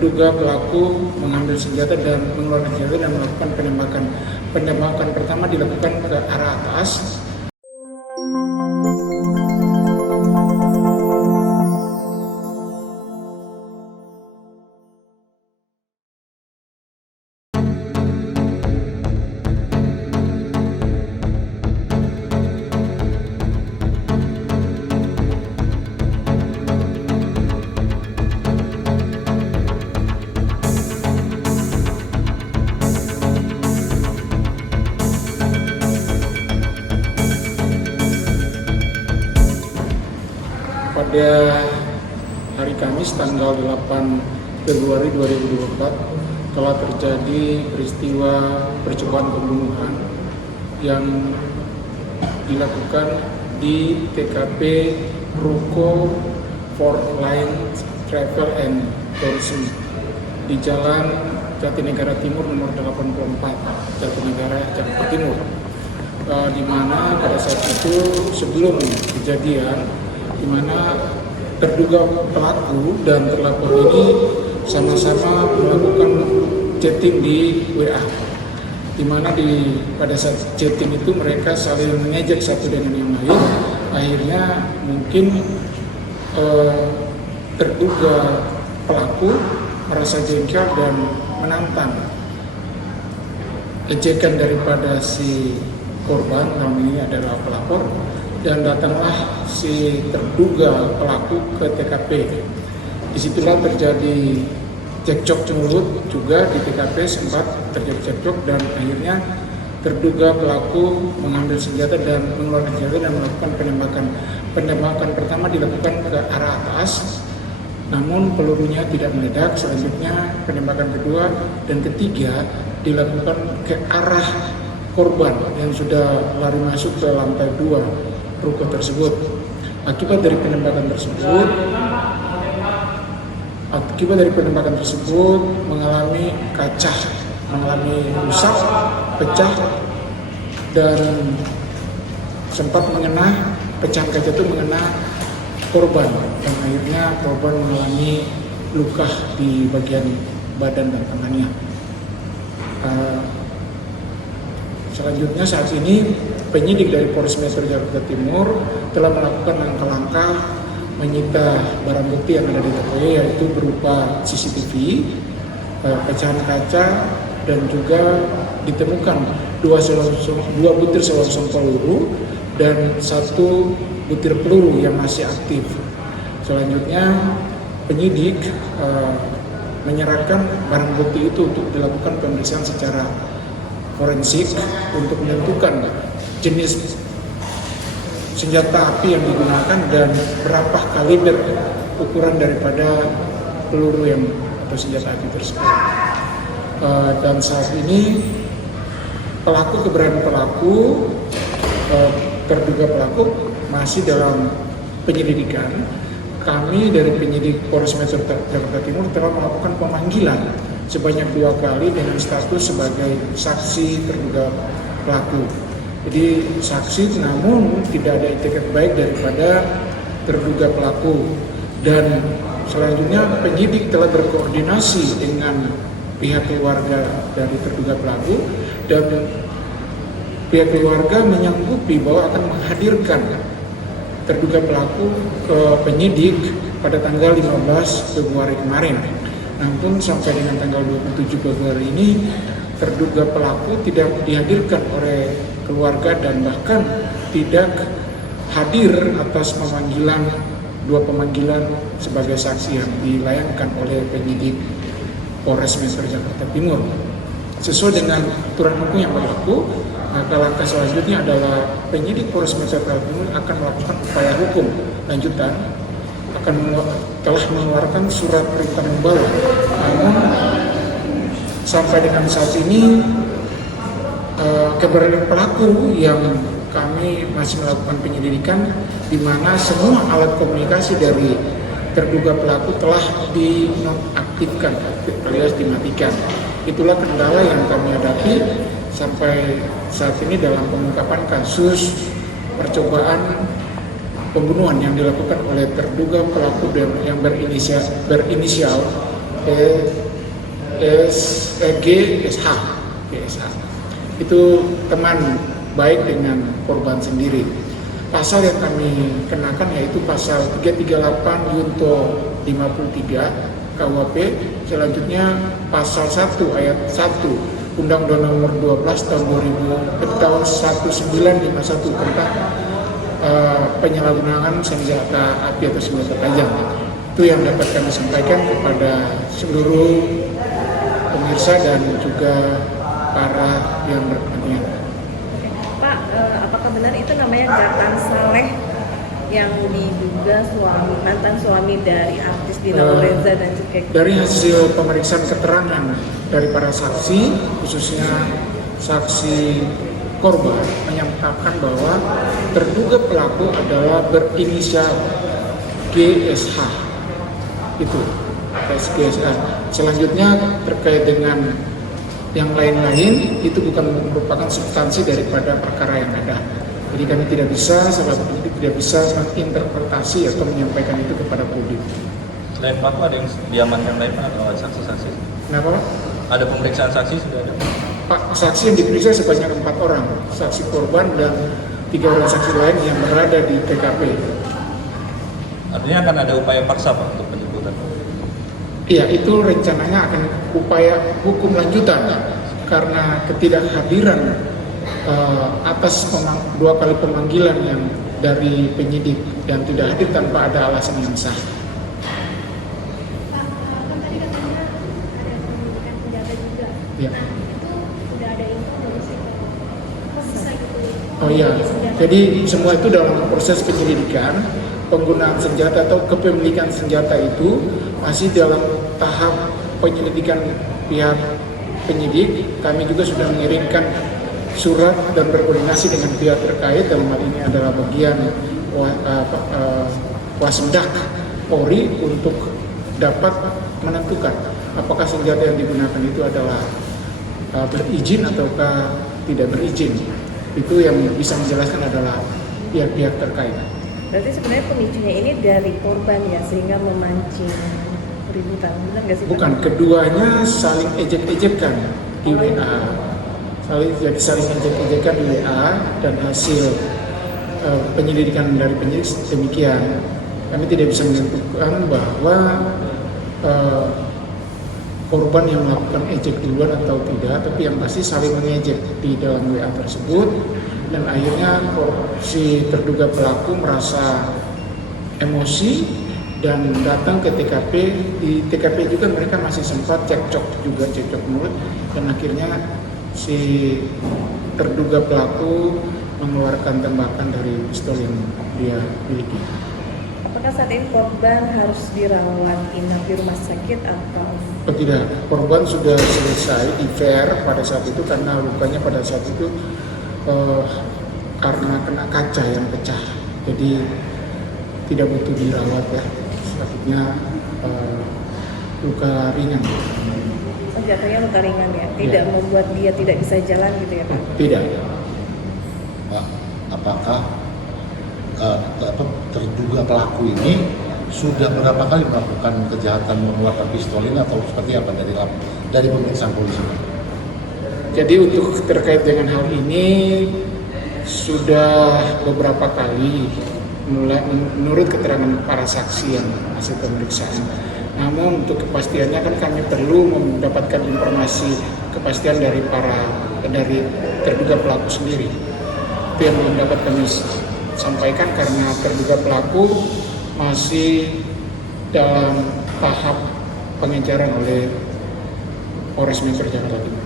terduga pelaku mengambil senjata dan mengeluarkan senjata dan melakukan penembakan. Penembakan pertama dilakukan ke arah atas. Pada hari Kamis tanggal 8 Februari 2024 telah terjadi peristiwa percobaan pembunuhan yang dilakukan di TKP Ruko Fort Line Travel and Tourism di Jalan Jatinegara Timur nomor 84 Jatinegara, Jakarta Timur, di mana pada saat itu sebelum kejadian di mana terduga pelaku dan terlapor ini sama-sama melakukan chatting di WA, di mana pada saat chatting itu mereka saling mengejek satu dengan yang lain. Akhirnya mungkin terduga pelaku merasa jengkel dan menantang ejekan daripada si korban, yang ini adalah pelapor, dan datanglah si terduga pelaku ke TKP. Disitulah terjadi cekcok mulut juga di TKP, sempat terjadi cekcok dan akhirnya terduga pelaku mengambil senjata dan mengeluarkan senjata dan melakukan penembakan. Penembakan pertama dilakukan ke arah atas, namun pelurunya tidak meledak. Selanjutnya penembakan kedua dan ketiga dilakukan ke arah korban yang sudah lari masuk ke lantai 2 ruko tersebut. Akibat dari penembakan tersebut mengalami rusak, pecah, dan sempat pecahan kaca itu mengena korban, dan akhirnya korban mengalami luka di bagian badan dan tangannya. Selanjutnya saat ini penyidik dari Polres Metro Jakarta Timur telah melakukan langkah-langkah menyita barang bukti yang ada di TKP, yaitu berupa CCTV, pecahan kaca, dan juga ditemukan dua butir selongsong peluru dan 1 butir peluru yang masih aktif. Selanjutnya penyidik menyerahkan barang bukti itu untuk dilakukan pemeriksaan secara forensik untuk menentukan jenis senjata api yang digunakan dan berapa kaliber ukuran daripada peluru atau senjata api tersebut. Dan saat ini terduga pelaku masih dalam penyelidikan. Kami dari penyidik Polres Metro Jakarta Timur telah melakukan pemanggilan sebanyak 2 kali dengan status sebagai saksi terduga pelaku. Jadi saksi namun tidak ada etiket baik daripada terduga pelaku. Dan selanjutnya penyidik telah berkoordinasi dengan pihak keluarga dari terduga pelaku, dan pihak keluarga menyanggupi bahwa akan menghadirkan terduga pelaku ke penyidik pada tanggal 15 Februari kemarin. Namun sampai dengan tanggal 27 Februari ini terduga pelaku tidak dihadirkan oleh keluarga dan bahkan tidak hadir atas dua pemanggilan sebagai saksi yang dilayangkan oleh penyidik Polres Metro Jakarta Timur. Sesuai dengan aturan hukum yang berlaku, maka langkah selanjutnya adalah penyidik Polres Metro Jakarta Timur akan melakukan upaya hukum lanjutan, telah mengeluarkan surat perintah membawa. Namun sampai dengan saat ini keberadaan pelaku yang kami masih melakukan penyelidikan, di mana semua alat komunikasi dari terduga pelaku telah dinonaktifkan alias dimatikan. Itulah kendala yang kami hadapi sampai saat ini dalam pengungkapan kasus percobaan pembunuhan yang dilakukan oleh terduga pelaku yang berinisial GSH. Itu teman baik dengan korban sendiri. Pasal yang kami kenakan yaitu pasal 338 Yunto 53 KUHP, selanjutnya pasal 1 ayat 1 Undang-Undang Nomor 12 tahun 1951 tentang penyalahgunaan senjata api atau senjata tajam. Itu yang dapat kami sampaikan kepada seluruh pemirsa dan juga para yang berkepentingan. Pak, apakah benar itu namanya Gatan Saleh yang diduga mantan suami dari artis Dina Lorenza dan juga dari hasil pemeriksaan keterangan dari para saksi, khususnya saksi korban menyampaikan bahwa terduga pelaku adalah berinisial GSH. Itu GSH. Selanjutnya terkait dengan yang lain-lain itu bukan merupakan substansi daripada perkara yang ada. Jadi kami tidak bisa, sahabat penyidik tidak bisa menginterpretasi atau menyampaikan itu kepada publik. Selain pelaku ada yang diamankan lain atau saksi-saksi? Kenapa Pak? Ada pemeriksaan saksi sudah ada? Pak, saksi yang diperiksa sebanyak 4 orang, saksi korban dan 3 orang saksi lain yang berada di TKP. Artinya akan ada upaya paksa Pak untuk penjemputan? Iya, itu rencananya akan upaya hukum lanjutan karena ketidakhadiran atas 2 kali pemanggilan yang dari penyidik dan tidak hadir tanpa ada alasan yang sah. Pak, kan tadi katanya ada pendidikan penjaga juga. Ya. Itu udah ada info belum sih? Kok bisa gitu? Oh iya, jadi semua itu dalam proses penyelidikan. Penggunaan senjata atau kepemilikan senjata itu masih dalam tahap penyelidikan pihak penyidik. Kami juga sudah mengirimkan surat dan berkoordinasi dengan pihak terkait, dalam hal ini adalah bagian Wasmendak Polri untuk dapat menentukan apakah senjata yang digunakan itu adalah berizin ataukah tidak berizin. Itu yang bisa menjelaskan adalah pihak-pihak terkait. Berarti sebenarnya pemicunya ini dari korban ya, sehingga memancing keributan, benar nggak sih? Bukan, keduanya saling ejek-ejekan di WA, saling ejek-ejekan di WA dan hasil penyelidikan dari penyidik demikian. Kami tidak bisa menentukan bahwa korban yang melakukan ejek duluan atau tidak, tapi yang pasti saling mengejek di dalam WA tersebut. Dan akhirnya si terduga pelaku merasa emosi dan datang ke TKP. Di TKP juga mereka masih sempat cekcok mulut, dan akhirnya si terduga pelaku mengeluarkan tembakan dari pistol yang dia miliki. Apakah saat ini korban harus dirawat inap di rumah sakit atau? Oh, tidak, korban sudah selesai di VR pada saat itu karena lukanya pada saat itu karena kena kaca yang pecah, jadi tidak butuh dirawat ya, sakitnya luka ringan. Jatuhnya luka ringan ya, tidak Ya. membuat dia tidak bisa jalan gitu ya Pak? Tidak. Pak, apakah terduga pelaku ini sudah berapa kali melakukan kejahatan mengeluarkan pistol ini atau seperti apa dari pemeriksaan polisi? Jadi untuk terkait dengan hal ini sudah beberapa kali menurut keterangan para saksi yang hasil pemeriksaan. Namun untuk kepastiannya kan kami perlu mendapatkan informasi kepastian dari terduga pelaku sendiri. Itu yang belum dapat kami sampaikan karena terduga pelaku masih dalam tahap pengejaran oleh Polres Metro Jakarta Timur.